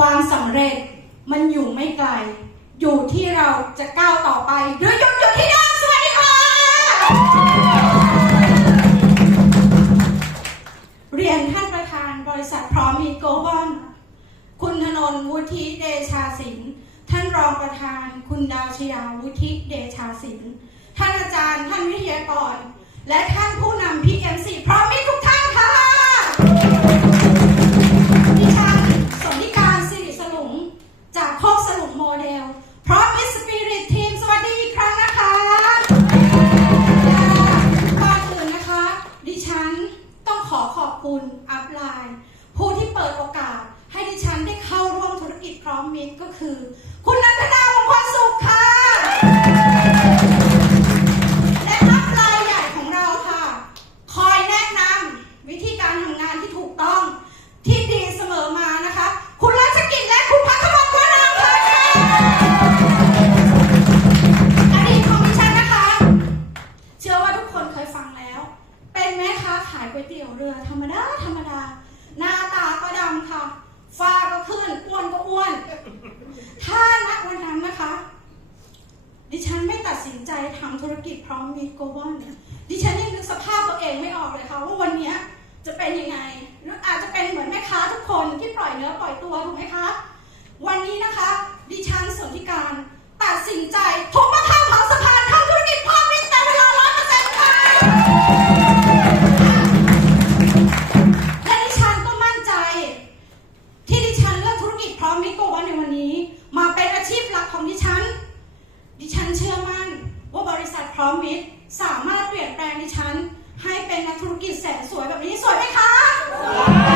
ความสำเร็จมันอยู่ไม่ไกล อยู่ที่เราจะก้าวต่อไปหรือหยุดอยู่ที่เดินสวัสดีค่ะ เรียนท่านประธานบริษัทพร้อมมีโกบอลคุณธนนวุฒิเดชาสิน ท่านรองประธาน คุณดาวชยาวุฒิเดชาสิน ท่านอาจารย์ ท่านวิทยากร และท่านผู้นำพีเอ็มซ อขอขอบคุณอัพไลน์ ผู้ที่เปิดโอกาสให้ดิฉันได้เข้าร่วมธุรกิจพร้อมมิตรก็คือ คุณนันทนาบงคล อ้วนนถ้าณวันนั้นนะคะ ดิฉันไม่ตัดสินใจทำธุรกิจพร้อมมีโกลบอลดิฉันยังนึกสภาพตัวเองไม่ออกเลยค่ะว่าวันนี้จะเป็นยังไงหรืออาจจะเป็นเหมือนแม่ค้าทุกคนที่ปล่อยเนื้อปล่อยตัวถูกไหมคะ วันนี้นะคะ ร้อมมิตรสามารถเปลี่ยนแปลงดิฉัน ให้เป็นนักธุรกิจแสนสวยแบบนี้สวยไหมคะ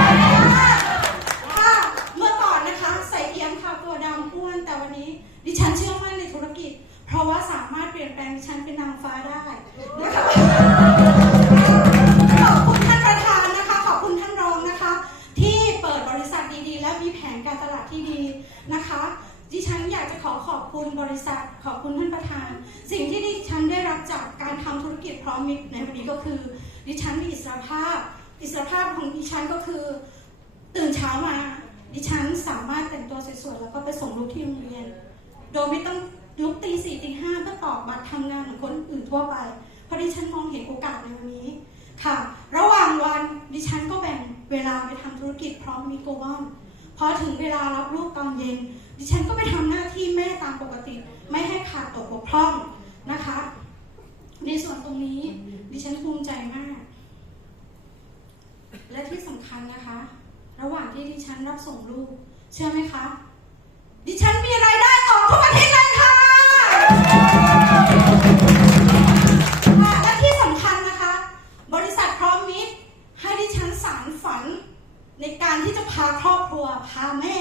ดิฉันอยากจะขอขอบคุณบริษัท ขอบคุณท่านประธาน สิ่งที่ดิฉันได้รับจากการทำธุรกิจพร้อมมิตรในวันนี้ก็คือ ดิฉันมีอิสรภาพ อิสรภาพของดิฉันก็คือ ตื่นเช้ามา ดิฉันสามารถแต่งตัวสวยๆแล้วก็ไปส่งลูกที่โรงเรียน โดยไม่ต้องลุกตีสี่ตีห้าเพื่อตอกบัตรทำงานเหมือนคนอื่นทั่วไป เพราะดิฉันมองเห็นโอกาสในวันนี้ค่ะ ระหว่างวันดิฉันก็แบ่งเวลาไปทำธุรกิจพร้อมมีโกลบอล พอถึงเวลารับลูกตอนเย็น ดิฉันก็ไปทำหน้าที่แม่ตามปกติ ไม่ให้ขาดตกบกพร่องนะคะ ในส่วนตรงนี้ ดิฉันภูมิใจมาก และที่สำคัญนะคะ ระหว่างที่ดิฉันรับส่งลูก เชื่อไหมคะ ดิฉัน การที่จะพาครอบครัว พาแม่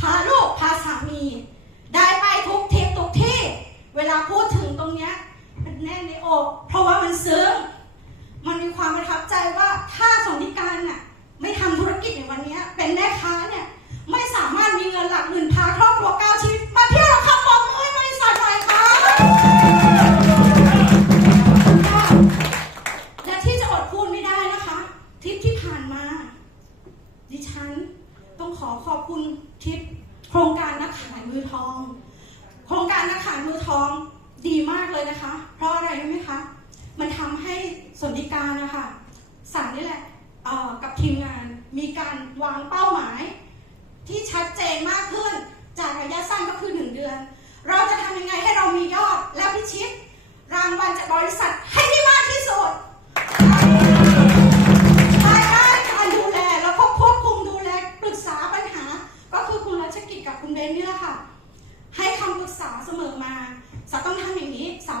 พาลูก พาสามี ได้ไปทุกทิศทุกที่ เวลาพูดถึงตรงเนี้ยมันแน่นในอก เพราะว่ามันซึ้ง มันมีความประทับใจว่าถ้าสนิการน่ะไม่ทำธุรกิจในวันนี้เป็นแม่ค้าเนี่ยไม่สามารถมีเงินหลักหมื่น ครงการนักขายมือทอง โครงการนักขายมือทองดีมากเลยนะคะ เพราะอะไรรู้ไหมคะ มันทำให้สนธิการนะคะสันนี่แหละกับทีมงานมีการวางเป้าหมาย ที่ชัดเจนมากขึ้นจากระยะสั้นก็คือ 1 เดือน